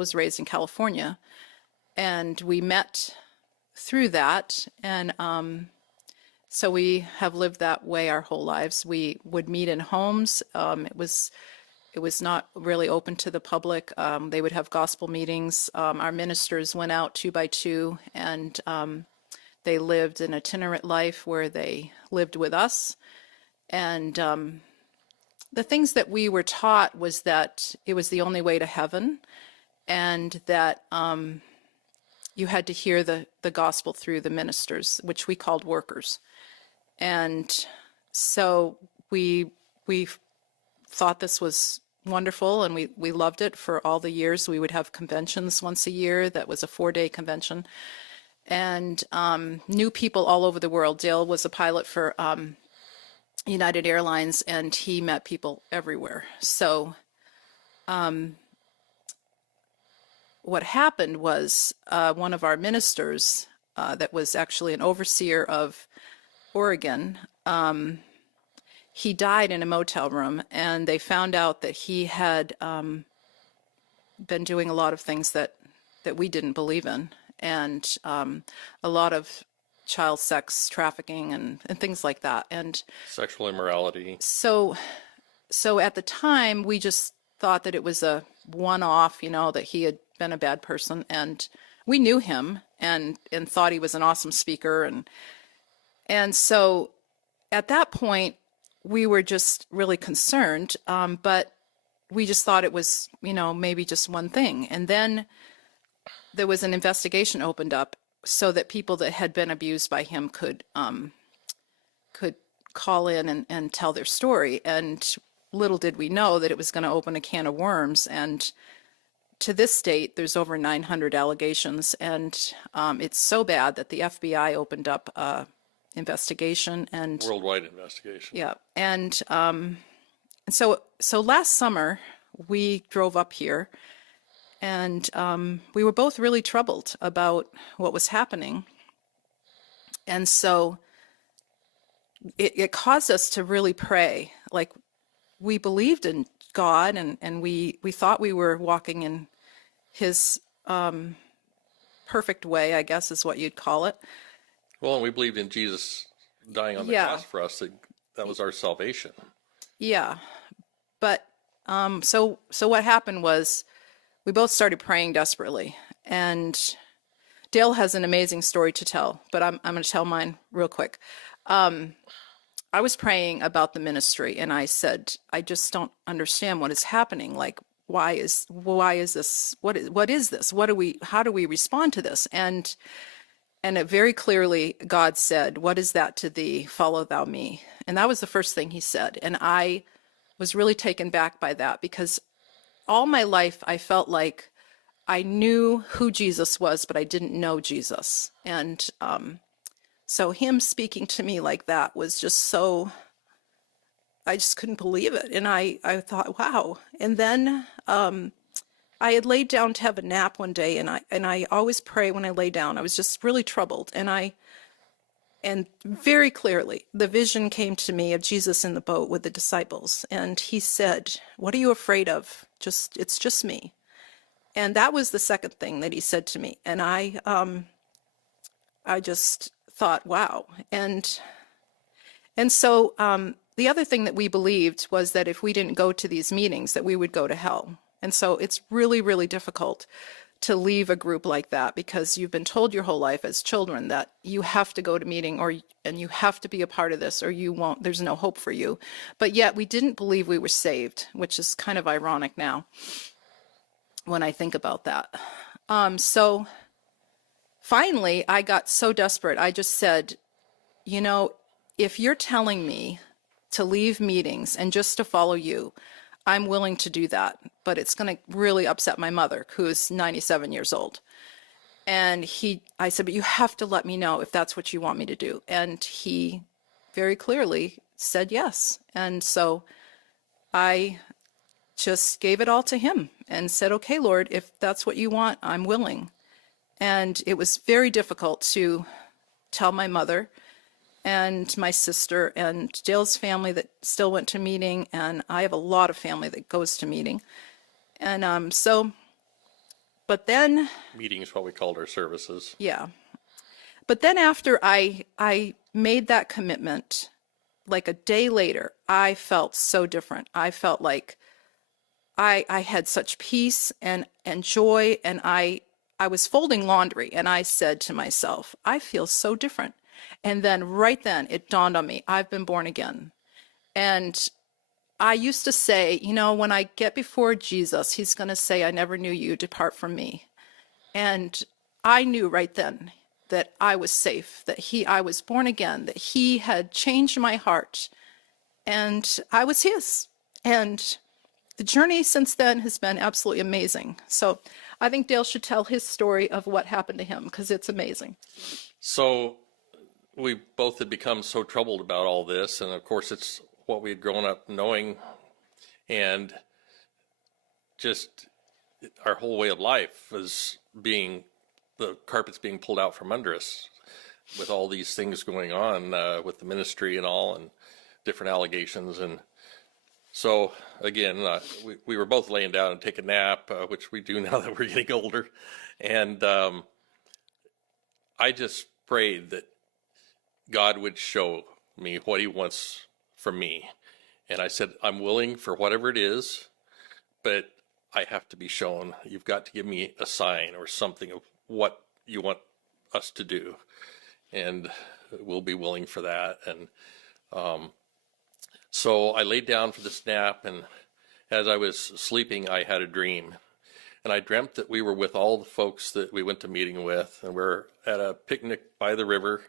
was raised in California, and we met through that. And so we have lived that way our whole lives. We would meet in homes. It was not really open to the public. They would have gospel meetings. Our ministers went out 2 by 2, and they lived an itinerant life where they lived with us. And the things that we were taught was that it was the only way to heaven, and that you had to hear the gospel through the ministers, which we called workers. And so we thought this was wonderful, and we loved it for all the years. We would have conventions once a year. That was a 4-day convention, and knew people all over the world. Dale was a pilot for United Airlines, and he met people everywhere. So what happened was one of our ministers that was actually an overseer of Oregon, he died in a motel room, and they found out that he had been doing a lot of things that we didn't believe in, and a lot of child sex trafficking and things like that. And Sexual immorality. so at the time, we just thought that it was a one-off, that he had been a bad person, and we knew him and thought he was an awesome speaker. And so at that point, we were just really concerned, but we just thought it was, maybe just one thing. And then there was an investigation opened up so that people that had been abused by him could call in and tell their story. And little did we know that it was going to open a can of worms. And to this date, there's over 900 allegations, and it's so bad that the FBI opened up investigation and Worldwide investigation. yeah. And so last summer we drove up here, and we were both really troubled about what was happening. And so it caused us to really pray. Like, we believed in God, and we thought we were walking in his perfect way, I guess is what you'd call it. Well, and we believed in Jesus dying on the Yeah. cross for us. That was our salvation. Yeah. But so what happened was we both started praying desperately. And Dale has an amazing story to tell, but I'm going to tell mine real quick. I was praying about the ministry, and I said, I just don't understand what is happening. Like, why is this? What is this? How do we respond to this? And it very clearly, God said, "What is that to thee? Follow thou me." And that was the first thing he said. And I was really taken back by that, because all my life I felt like I knew who Jesus was, but I didn't know Jesus. And so him speaking to me like that was just so, I just couldn't believe it. And I thought, wow. And then I had laid down to have a nap one day, and I always pray when I lay down. I was just really troubled, and very clearly the vision came to me of Jesus in the boat with the disciples, and he said, "What are you afraid of? It's just me." And that was the second thing that he said to me, and I just thought, wow. And so the other thing that we believed was that if we didn't go to these meetings, that we would go to hell. And so it's really, really difficult to leave a group like that, because you've been told your whole life as children that you have to go to meeting, and you have to be a part of this, or you won't, there's no hope for you. But yet we didn't believe we were saved, which is kind of ironic now when I think about that. So finally, I got so desperate. I just said, if you're telling me to leave meetings and just to follow you, I'm willing to do that, but it's going to really upset my mother, who's 97 years old. And I said, but you have to let me know if that's what you want me to do. And he very clearly said yes. And so I just gave it all to him and said, okay, Lord, if that's what you want, I'm willing. And it was very difficult to tell my mother and my sister and Dale's family that still went to meeting, and I have a lot of family that goes to meeting. And so But then, Meeting is what we called our services. yeah. But then after I made that commitment, like a day later, I felt so different. I felt like I had such peace and joy, and I was folding laundry, and I said to myself, I feel so different. And then right then it dawned on me, I've been born again. And I used to say, you know, when I get before Jesus, he's going to say, I never knew you, depart from me. And I knew right then that I was safe, that I was born again, that he had changed my heart, and I was his. And the journey since then has been absolutely amazing. So I think Dale should tell his story of what happened to him, because it's amazing. So we both had become so troubled about all this, and of course it's what we had grown up knowing, and just our whole way of life was being, the carpet's being pulled out from under us with all these things going on with the ministry and all, and different allegations. And so again, we were both laying down and taking a nap, which we do now that we're getting older. And I just prayed that God would show me what he wants from me. And I said, I'm willing for whatever it is, but I have to be shown. You've got to give me a sign or something of what you want us to do. And we'll be willing for that. And so I laid down for this nap, and as I was sleeping, I had a dream. And I dreamt that we were with all the folks that we went to meeting with, and we're at a picnic by the river,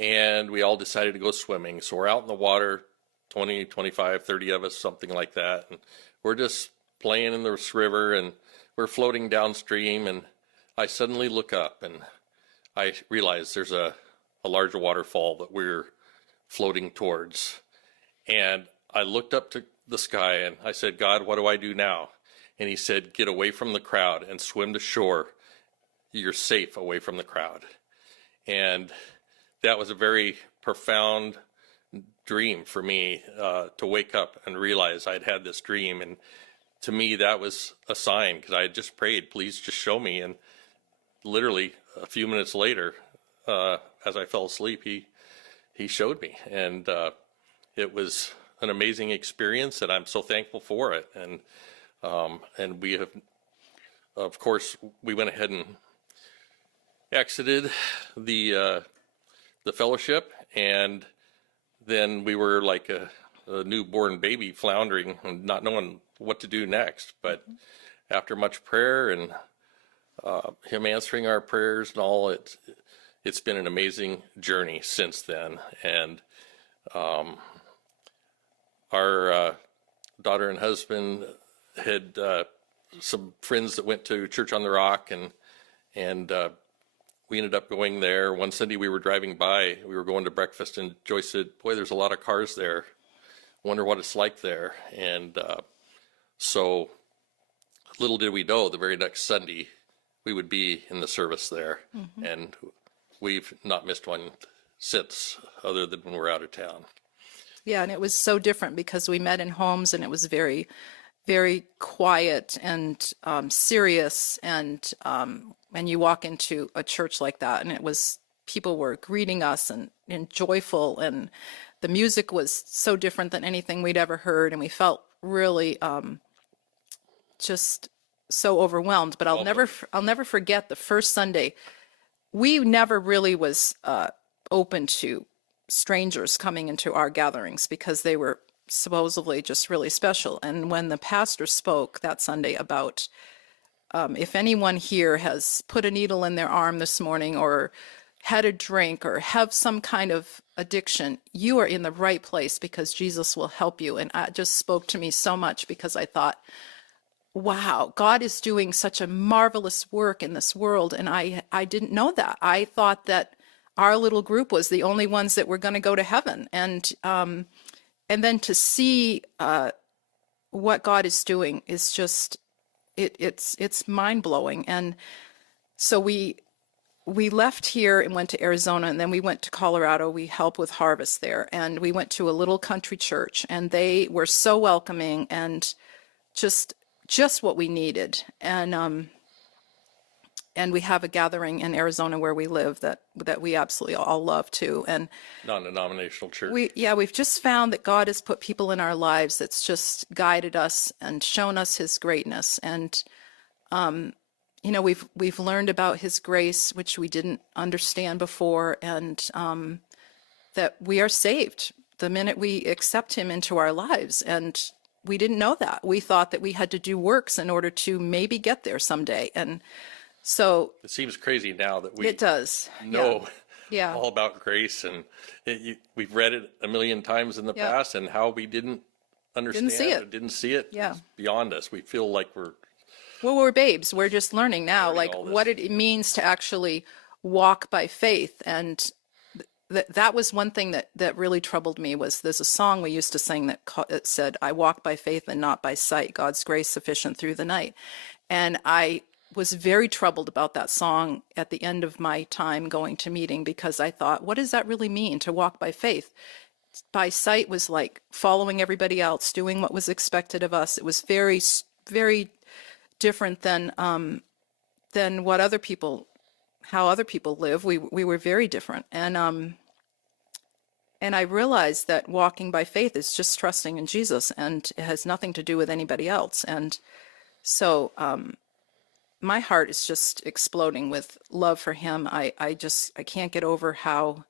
and we all decided to go swimming. So we're out in the water, 20, 25, 30 of us, something like that. And we're just playing in this river, and we're floating downstream, and I suddenly look up, and I realize there's a large waterfall that we're floating towards. And I looked up to the sky, and I said, God, what do I do now? And he said, get away from the crowd and swim to shore. You're safe away from the crowd. And that was a very profound dream for me, to wake up and realize I'd had this dream. And to me, that was a sign, because I had just prayed, please just show me. And literally a few minutes later, as I fell asleep, he showed me. And it was an amazing experience, and I'm so thankful for it. And we have, of course, we went ahead and exited the fellowship, and then we were like a newborn baby floundering and not knowing what to do next. But after much prayer and him answering our prayers and all, it's been an amazing journey since then. And our daughter and husband had some friends that went to Church on the Rock, and we ended up going there. One Sunday we were driving by, we were going to breakfast, and Joyce said, boy, there's a lot of cars there. Wonder what it's like there. And so little did we know, the very next Sunday we would be in the service there. Mm-hmm. And we've not missed one since, other than when we're out of town. Yeah, and it was so different because we met in homes, and it was very, very quiet and serious. And you walk into a church like that, and it was, people were greeting us and joyful, and the music was so different than anything we'd ever heard, and we felt really just so overwhelmed. But I'll never forget the first Sunday. We never really was open to strangers coming into our gatherings, because they were supposedly just really special. And when the pastor spoke that Sunday about if anyone here has put a needle in their arm this morning, or had a drink, or have some kind of addiction, you are in the right place, because Jesus will help you. And it just spoke to me so much, because I thought, wow, God is doing such a marvelous work in this world. And I didn't know that. I thought that our little group was the only ones that were going to go to heaven. And then to see what God is doing is just, it's mind-blowing. And so we left here and went to Arizona, and then we went to Colorado. We helped with harvest there, and we went to a little country church, and they were so welcoming, and just what we needed. And and we have a gathering in Arizona where we live that we absolutely all love too. And Non-denominational church. we've just found that God has put people in our lives that's just guided us and shown us his greatness. And we've learned about his grace, which we didn't understand before, and that we are saved the minute we accept him into our lives. And we didn't know that. We thought that we had to do works in order to maybe get there someday. And so It seems crazy now that we it does. know Yeah. all about grace, and we've read it a million times in the Yeah. past, and how we didn't understand see it. or didn't see it Yeah. is beyond us. We feel like we're Well, we're babes. We're just learning now, Learning like all this. what it means to actually walk by faith. And that was one thing that really troubled me. Was there's a song we used to sing that said, "I walk by faith and not by sight. God's grace sufficient through the night." And I was very troubled about that song at the end of my time going to meeting, because I thought, what does that really mean to walk by faith? By sight was like following everybody else, doing what was expected of us. It was very, very different than what how other people live. We were very different, and I realized that walking by faith is just trusting in Jesus, and it has nothing to do with anybody else. And so my heart is just exploding with love for him. I can't get over how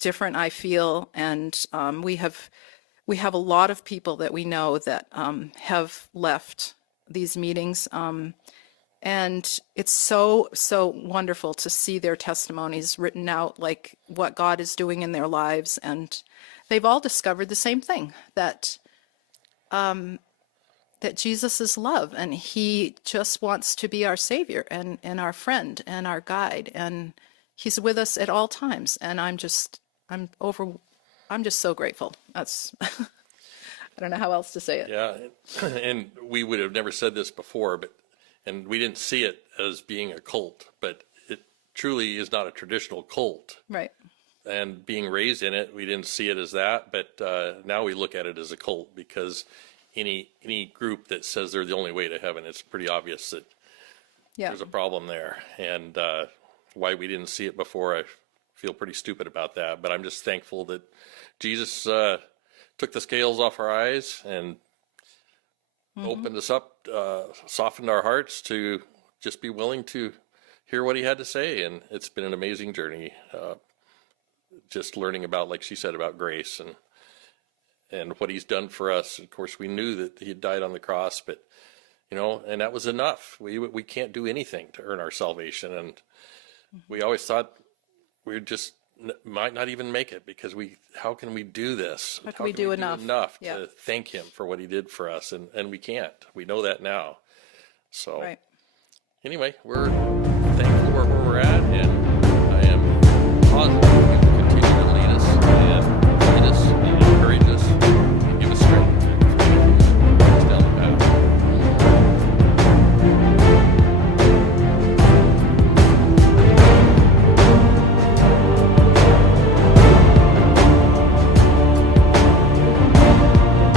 different I feel, and we have a lot of people that we know that have left these meetings, and it's so wonderful to see their testimonies written out, like what God is doing in their lives. And they've all discovered the same thing, that Jesus is love, and he just wants to be our savior and our friend and our guide, and he's with us at all times. And I'm just so grateful. That's I don't know how else to say it. Yeah, and we would have never said this before, and we didn't see it as being a cult, but it truly is not a traditional cult. Right. And being raised in it, we didn't see it as that, but now we look at it as a cult, because any group that says they're the only way to heaven, it's pretty obvious that Yeah. there's a problem there. And why we didn't see it before, I feel pretty stupid about that. But I'm just thankful that Jesus took the scales off our eyes and opened us up, softened our hearts to just be willing to hear what he had to say. And it's been an amazing journey, just learning about, like she said, about grace and what he's done for us. Of course, we knew that he had died on the cross, but and that was enough. We can't do anything to earn our salvation, and we always thought we just might not even make it, because how can we do this? How can we do enough? Yeah. To thank him for what he did for us? And we can't. We know that now. So Right. anyway, we're thankful where we're at, and I am positive